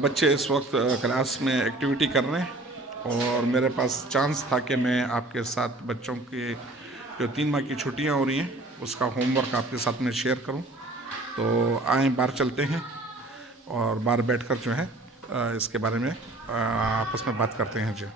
بچے اس وقت کلاس میں ایکٹیویٹی کر رہے ہیں اور میرے پاس چانس تھا کہ میں آپ کے ساتھ بچوں کی جو 3 ماہ کی چھٹیاں ہو رہی ہیں اس کا ہوم ورک آپ کے ساتھ میں شیئر کروں. تو آئیں باہر چلتے ہیں اور باہر بیٹھ کر جو ہے اس کے بارے میں آپس میں بات کرتے ہیں. جی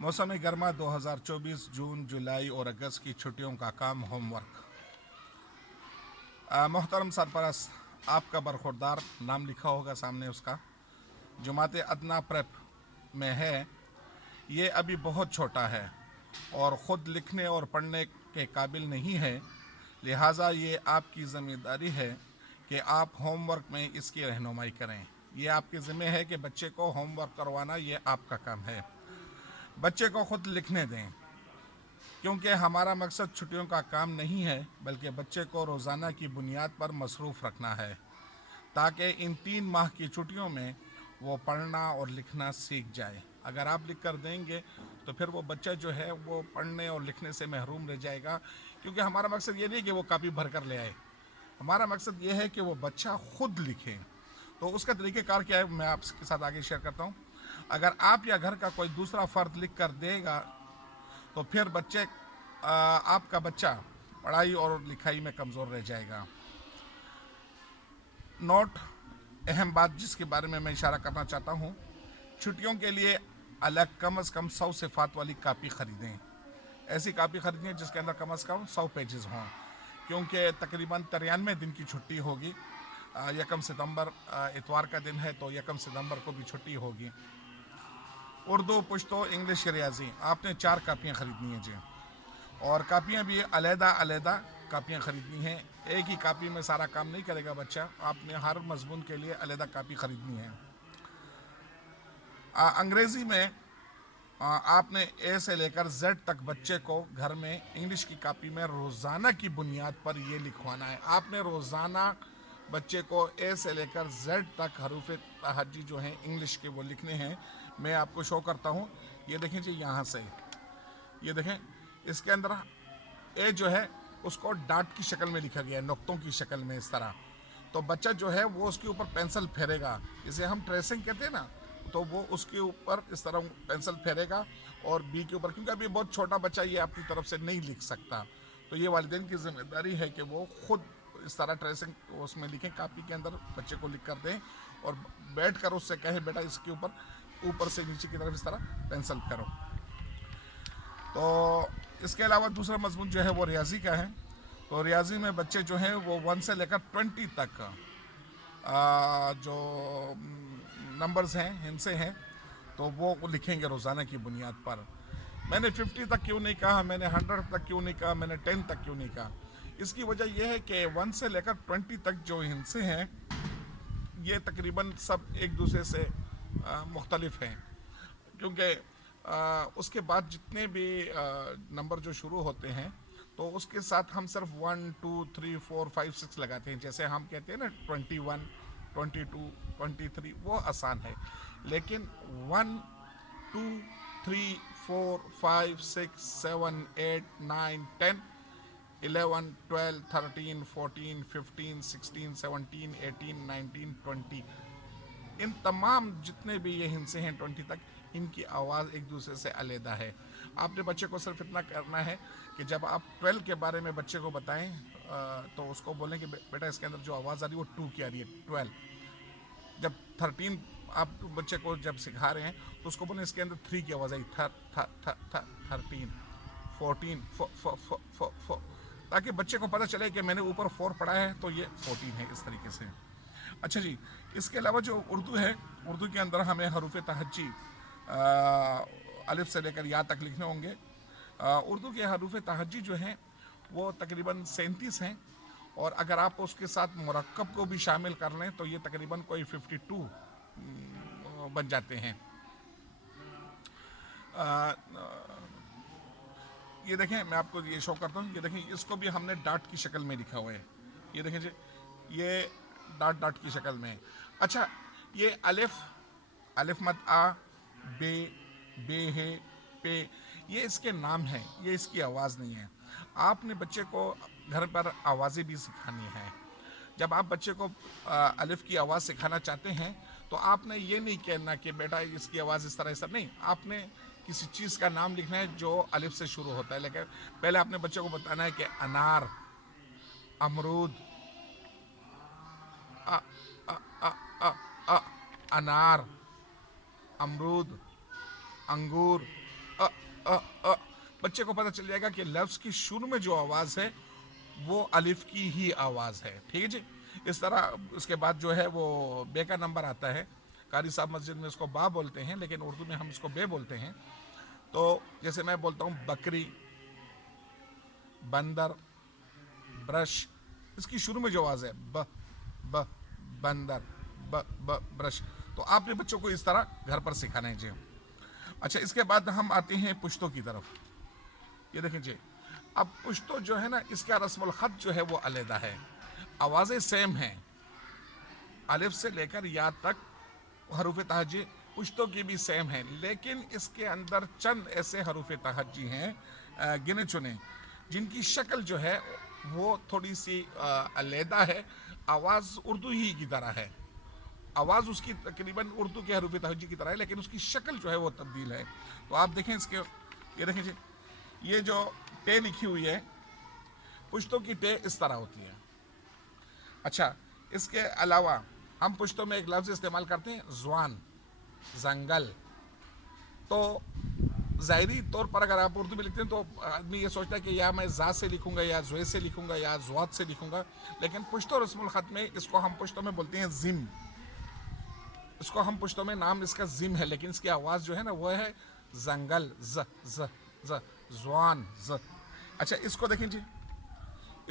موسم گرما 2024 جون جولائی اور اگست کی چھٹیوں کا کام ہوم ورک. محترم سرپرست، آپ کا برخوردار نام لکھا ہوگا سامنے اس کا، جماعت ادنا پریپ میں ہے. یہ ابھی بہت چھوٹا ہے اور خود لکھنے اور پڑھنے کے قابل نہیں ہے، لہٰذا یہ آپ کی ذمہ داری ہے کہ آپ ہوم ورک میں اس کی رہنمائی کریں. یہ آپ کے ذمہ ہے کہ بچے کو ہوم ورک کروانا، یہ آپ کا کام ہے. بچے کو خود لکھنے دیں، کیونکہ ہمارا مقصد چھٹیوں کا کام نہیں ہے بلکہ بچے کو روزانہ کی بنیاد پر مصروف رکھنا ہے تاکہ ان 3 ماہ کی چھٹیوں میں وہ پڑھنا اور لکھنا سیکھ جائے. اگر آپ لکھ کر دیں گے تو پھر وہ بچہ جو ہے وہ پڑھنے اور لکھنے سے محروم رہ جائے گا، کیونکہ ہمارا مقصد یہ نہیں کہ وہ کاپی بھر کر لے آئے، ہمارا مقصد یہ ہے کہ وہ بچہ خود لکھے. تو اس کا طریقہ کار کیا ہے میں آپ کے ساتھ آگے شیئر کرتا ہوں. اگر آپ یا گھر کا کوئی دوسرا فرد لکھ کر دے گا تو پھر آپ کا بچہ پڑھائی اور لکھائی میں کمزور رہ جائے گا. نوٹ: اہم بات جس کے بارے میں اشارہ کرنا چاہتا ہوں، چھٹیوں کے لیے الگ کم از کم 100 صفحات والی کاپی خریدیں. ایسی کاپی خریدیں جس کے اندر کم از کم 100 پیجز ہوں، کیونکہ تقریباً 93 دن کی چھٹی ہوگی. 1 ستمبر اتوار کا دن ہے تو 1 ستمبر کو بھی چھٹی ہوگی. اردو، پشتو، انگلش، ریاضی، آپ نے 4 کاپیاں خریدنی ہیں. جی، اور کاپیاں بھی علیحدہ علیحدہ کاپیاں خریدنی ہیں. ایک ہی کاپی میں سارا کام نہیں کرے گا بچہ، آپ نے ہر مضمون کے لیے علیحدہ کاپی خریدنی ہے. انگریزی میں آپ نے اے سے لے کر زیڈ تک بچے کو گھر میں انگلش کی کاپی میں روزانہ کی بنیاد پر یہ لکھوانا ہے. آپ نے روزانہ بچے کو اے سے لے کر زیڈ تک حروف تہجی جو ہیں انگلش کے وہ لکھنے ہیں. میں آپ کو شو کرتا ہوں، یہ دیکھیں جی، یہاں سے یہ دیکھیں، اس کے اندر اے جو ہے اس کو ڈاٹ کی شکل میں لکھا گیا ہے، نقطوں کی شکل میں اس طرح. تو بچہ جو ہے وہ اس کے اوپر پینسل پھیرے گا، اسے ہم ٹریسنگ کہتے ہیں نا، تو وہ اس کے اوپر اس طرح پینسل پھیرے گا اور بی کے اوپر، کیونکہ ابھی بہت چھوٹا بچہ یہ اپنی طرف سے نہیں لکھ سکتا، تو یہ والدین کی ذمہ داری ہے کہ وہ خود اس طرح ٹریسنگ اس میں لکھیں، کاپی کے اندر بچے کو لکھ کر دیں اور بیٹھ کر اس سے کہیں بیٹا اس کے اوپر سے نیچے کی طرف اس طرح پینسل کرو. تو اس کے علاوہ دوسرا مضمون جو ہے وہ ریاضی کا ہے. تو ریاضی میں بچے جو ہیں وہ 1 سے لے کر 20 تک جو نمبرز ہیں ہندسے ہیں تو وہ لکھیں گے روزانہ کی بنیاد پر. میں نے 50 تک کیوں نہیں کہا، میں نے 100 تک کیوں نہیں کہا، میں نے 10 تک کیوں نہیں کہا؟ اس کی وجہ یہ ہے کہ 1 سے لے کر 20 تک جو ہندسے ہیں یہ تقریباً سب ایک دوسرے سے مختلف ہیں، کیونکہ اس کے بعد جتنے بھی نمبر جو شروع ہوتے ہیں تو اس کے ساتھ ہم صرف 1 2 3 4 5 6 لگاتے ہیں. جیسے ہم کہتے ہیں نا 21 22 23، وہ آسان ہے، لیکن 1 2 3 4 5 6 7 8 9 10 11 12 13 14 15 16 17 18 19 20، ان تمام جتنے بھی یہ ہندسے ہیں 20 تک، ان کی آواز ایک دوسرے سے علیحدہ ہے. آپ نے بچے کو صرف اتنا کرنا ہے کہ جب آپ 12 کے بارے میں بچے کو بتائیں تو اس کو بولیں کہ بیٹا اس کے اندر جو آواز آ رہی ہے وہ 2 کی آ رہی ہے، 12. جب 13 آپ بچے کو جب سکھا رہے ہیں تو اس کو بولیں اس کے اندر 3 کی آواز آئی، 13 14 تاکہ بچے کو پتہ چلے کہ میں نے اوپر 4 پڑھا ہے تو یہ 14 ہے، اس طریقے سے. اچھا جی، اس کے علاوہ جو اردو ہے، اردو کے اندر ہمیں حروف تہجی الف سے لے کر یا تک لکھنے ہوں گے. اردو کے حروف تہجی جو ہیں وہ تقریباً 37 ہیں، اور اگر آپ اس کے ساتھ مرکب کو بھی شامل کر لیں تو یہ تقریباً کوئی 52 بن جاتے ہیں. یہ دیکھیں، میں آپ کو یہ شو کرتا ہوں، یہ دیکھیں اس کو بھی ہم نے ڈاٹ کی شکل میں لکھا ہوا ہے. یہ دیکھیں جی، یہ ڈاٹ کی شکل میں. اچھا، یہ الف مد آ، बे, बे है, पे, ये इसके नाम हैं, ये इसकी आवाज़ नहीं है। आपने बच्चे को घर पर आवाज़ें भी सिखानी है। जब आप बच्चे को अलिफ की आवाज़ सिखाना चाहते हैं तो आपने ये नहीं कहना कि बेटा इसकी आवाज़ इस तरह नहीं, आपने किसी चीज़ का नाम लिखना है जो अलिफ से शुरू होता है। लेकिन पहले आपने बच्चे को बताना है कि अनार, अमरूद, अ, अ, अ, अ, अ, अनार, अमरूद, अंगूर, अ, अ, अ। बच्चे को पता चल जाएगा कि लफ्ज़ की शुरू में जो आवाज़ है वो अलिफ की ही आवाज़ है। ठीक है जी। इस तरह उसके बाद जो है वो बे का नंबर आता है। कारी साहब मस्जिद में इसको बा बोलते हैं, लेकिन उर्दू में हम इसको बे बोलते हैं। तो जैसे मैं बोलता हूँ बकरी, बंदर, ब्रश, इसकी शुरू में जो आवाज़ है ब, ब, बंदर, ब ब्रश, तो आपने बच्चों को इस तरह घर पर सिखाना है जी। अच्छा, इसके बाद हम आते हैं पुश्तों की तरफ। ये देखें जी, अब पुश्तो जो है ना, इसका रस्मुल ख़त जो है वो अलहदा है। आवाज़ें सेम हैं, अलिफ से लेकर या तक हरूफ तहज्जी पुश्तों की भी सेम है, लेकिन इसके अंदर चंद ऐसे हरूफ तहज्जी हैं गिने चुने जिनकी शक्ल जो है वो थोड़ी सी अलहदा है। आवाज़ उर्दू ही की तरह है, आवाज़ उसकी तकरीबन उर्दू के हरूफ तहज्जी की तरह है, लेकिन उसकी शक्ल जो है वो तब्दील है। तो आप देखें इसके, ये देखें जी, ये जो टे लिखी हुई है, पुश्तों की टे इस तरह होती है। अच्छा, इसके अलावा हम पुश्तों में एक लफ्ज़ इस्तेमाल करते हैं ज़ुआन, जंगल। तो ज़ाहिरी तौर पर अगर आप उर्दू में लिखते हैं तो आदमी ये सोचता है कि या मैं ज़ा से लिखूंगा या ज़ुए से लिखूंगा या ज़ुआत से लिखूंगा, लेकिन पुश्तो रस्मुल ख़त में इसको हम पुश्तों में बोलते हैं ज़िम। इसको हम पुश्तों में नाम इसका ज़िम है, लेकिन इसकी आवाज़ जो है ना वो है जंगल, ज ज ज, ज़ुआन, ज। अच्छा, इसको देखें जी,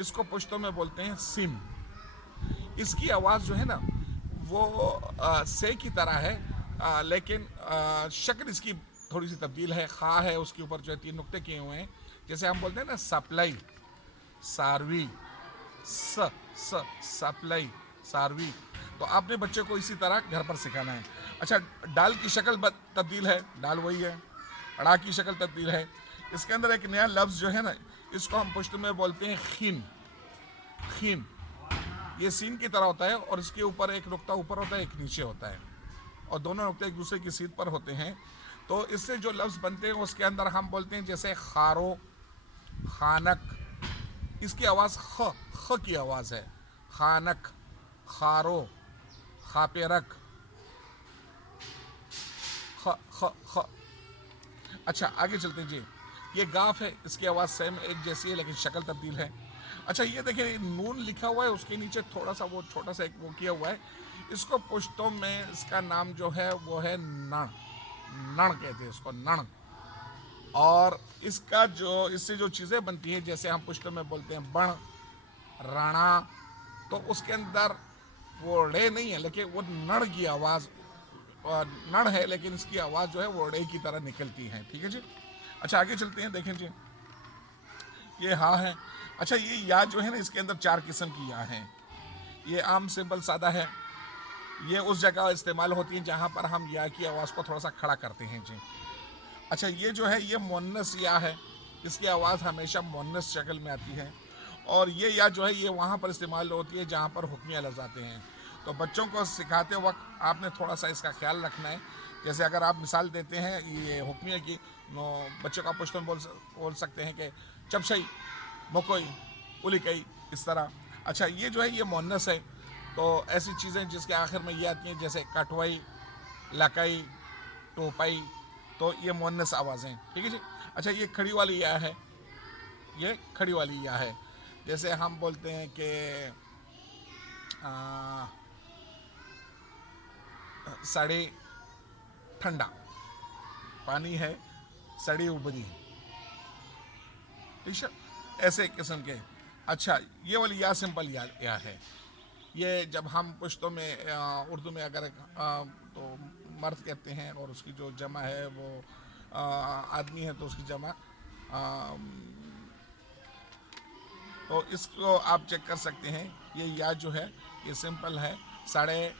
इसको पुश्तों में बोलते हैं सिम। इसकी आवाज़ जो है ना वो से की तरह है, लेकिन शक्ल इसकी थोड़ी सी तब्दील है। खा है, उसके ऊपर जो है 3 नुक्ते किए हुए हैं। जैसे हम बोलते हैं ना सप्लाई, सारवी, स स सप्लाई, सारवी। तो आपने बच्चे को इसी तरह घर पर सिखाना है। अच्छा, डाल की शक्ल तब्दील है, डाल वही है। अड़ा की शक्ल तब्दील है। इसके अंदर एक नया लफ्ज़ जो है ना, इसको हम पुश्तो में बोलते हैं खीन। खीन, ये सीन की तरह होता है और इसके ऊपर एक नुक्ता ऊपर होता है, एक नीचे होता है, और दोनों नुक्ते एक दूसरे की सीध पर होते हैं। तो इससे जो लफ्ज़ बनते हैं उसके अंदर हम बोलते हैं जैसे खारो, खानक। इसकी आवाज़ ख की आवाज़ है। खानक, खारो, खापेरक, ख ख ख। अच्छा, आगे चलते हैं जी। ये गाफ है, इसकी आवाज़ सेम एक जैसी है लेकिन शक्ल तब्दील है। अच्छा, ये देखिए नून लिखा हुआ है, उसके नीचे थोड़ा सा वो छोटा सा एक वो किया हुआ है। इसको पुश्तों में इसका नाम जो है वो है नण। नण कहते हैं इसको, नण। और इसका जो इससे जो चीज़ें बनती हैं, जैसे हम पुश्तों में बोलते हैं बण, राणा, तो उसके अंदर वो रे नहीं है, लेकिन वो नड़ की आवाज़ नड़ है, लेकिन इसकी आवाज़ जो है वो रे की तरह निकलती है। ठीक है जी। अच्छा, आगे चलते हैं। देखें जी, ये हा है। अच्छा, ये या जो है ना, इसके अंदर 4 किस्म की या हैं। ये आम सिंपल सादा है, ये उस जगह इस्तेमाल होती है जहाँ पर हम या की आवाज़ को थोड़ा सा खड़ा करते हैं जी। अच्छा, ये जो है ये मुन्नस या है, इसकी आवाज़ हमेशा मुन्नस शक्ल में आती है। और ये या जो है ये वहाँ पर इस्तेमाल होती है जहाँ पर हुक्मिया लफ्ज़ आते हैं। तो बच्चों को सिखाते वक्त आपने थोड़ा सा इसका ख्याल रखना है। जैसे अगर आप मिसाल देते हैं ये हुक्मिया की, बच्चों का पुश्तों में बोल सकते हैं कि चपशई, मकोई, उलिकई, इस तरह। अच्छा, ये जो है ये मुन्नस है, तो ऐसी चीज़ें जिसके आखिर में ये आती हैं जैसे कटवई, लकई, टोपई, तो ये मुन्नस आवाज़ें। ठीक है जी। अच्छा, ये खड़ी वाली या है, ये खड़ी वाली या है। जैसे हम बोलते हैं कि सड़े ठंडा, पानी है सड़ी उबली, ठीक है, ऐसे किस्म के। अच्छा, ये वाली या सिंपल या है। ये जब हम पुश्तों में उर्दू में अगर तो मर्द कहते हैं और उसकी जो जमा है वो आदमी है तो उसकी जमा, तो इसको आप चेक कर सकते हैं। ये या जो है ये सिंपल है, सड़े,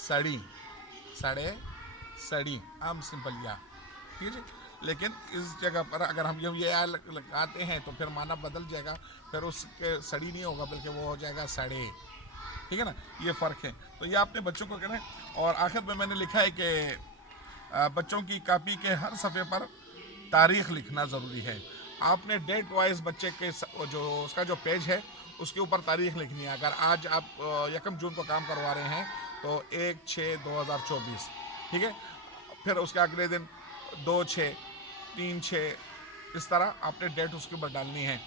सड़ी, सड़े, सड़ी, आम सिंपल या, ठीक है जी। लेकिन इस जगह पर अगर हम ये आ लगाते हैं तो फिर माना बदल जाएगा, फिर उसके सड़ी नहीं होगा बल्कि वो हो जाएगा सड़े, ठीक है ना, ये फ़र्क है। तो ये आपने बच्चों को कहना है। और आखिर में मैंने लिखा है कि बच्चों की कापी के हर सफ़े पर तारीख़ लिखना ज़रूरी है। आपने डेट वाइज बच्चे के जो उसका जो पेज है उसके ऊपर तारीख़ लिखनी है। अगर आज आप 1 जून को काम करवा रहे हैं तो 1/6/2024, ठीक है। फिर उसके अगले दिन 2/6, 3/6, इस तरह आपने डेट उसके ऊपर डालनी है।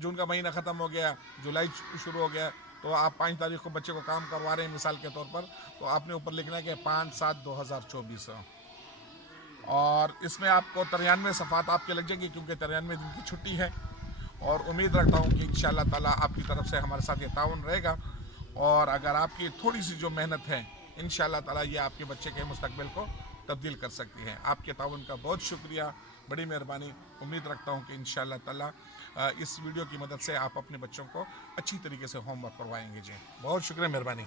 जून का महीना ख़त्म हो गया, जुलाई शुरू हो गया, तो आप 5 तारीख को बच्चे को काम करवा रहे हैं मिसाल के तौर पर, तो आपने ऊपर लिखना है कि 5/7/2024। और इसमें आपको 93 सफ़ात आपके लग जाएंगी क्योंकि 93 दिन की छुट्टी है। और उम्मीद रखता हूँ कि इंशाअल्लाह ताला आपकी तरफ से हमारे साथ ये ताउन रहेगा। और अगर आपकी थोड़ी सी जो मेहनत है, इंशाअल्लाह ताला ये आपके बच्चे के मुस्तकबिल को तब्दील कर सकती है। आपके ताउन का बहुत शुक्रिया, बड़ी मेहरबानी। उम्मीद रखता हूँ कि इंशाअल्लाह ताला इस वीडियो की मदद से आप अपने बच्चों को अच्छी तरीके से होमवर्क करवाएंगे जी। बहुत शुक्रिया, मेहरबानी।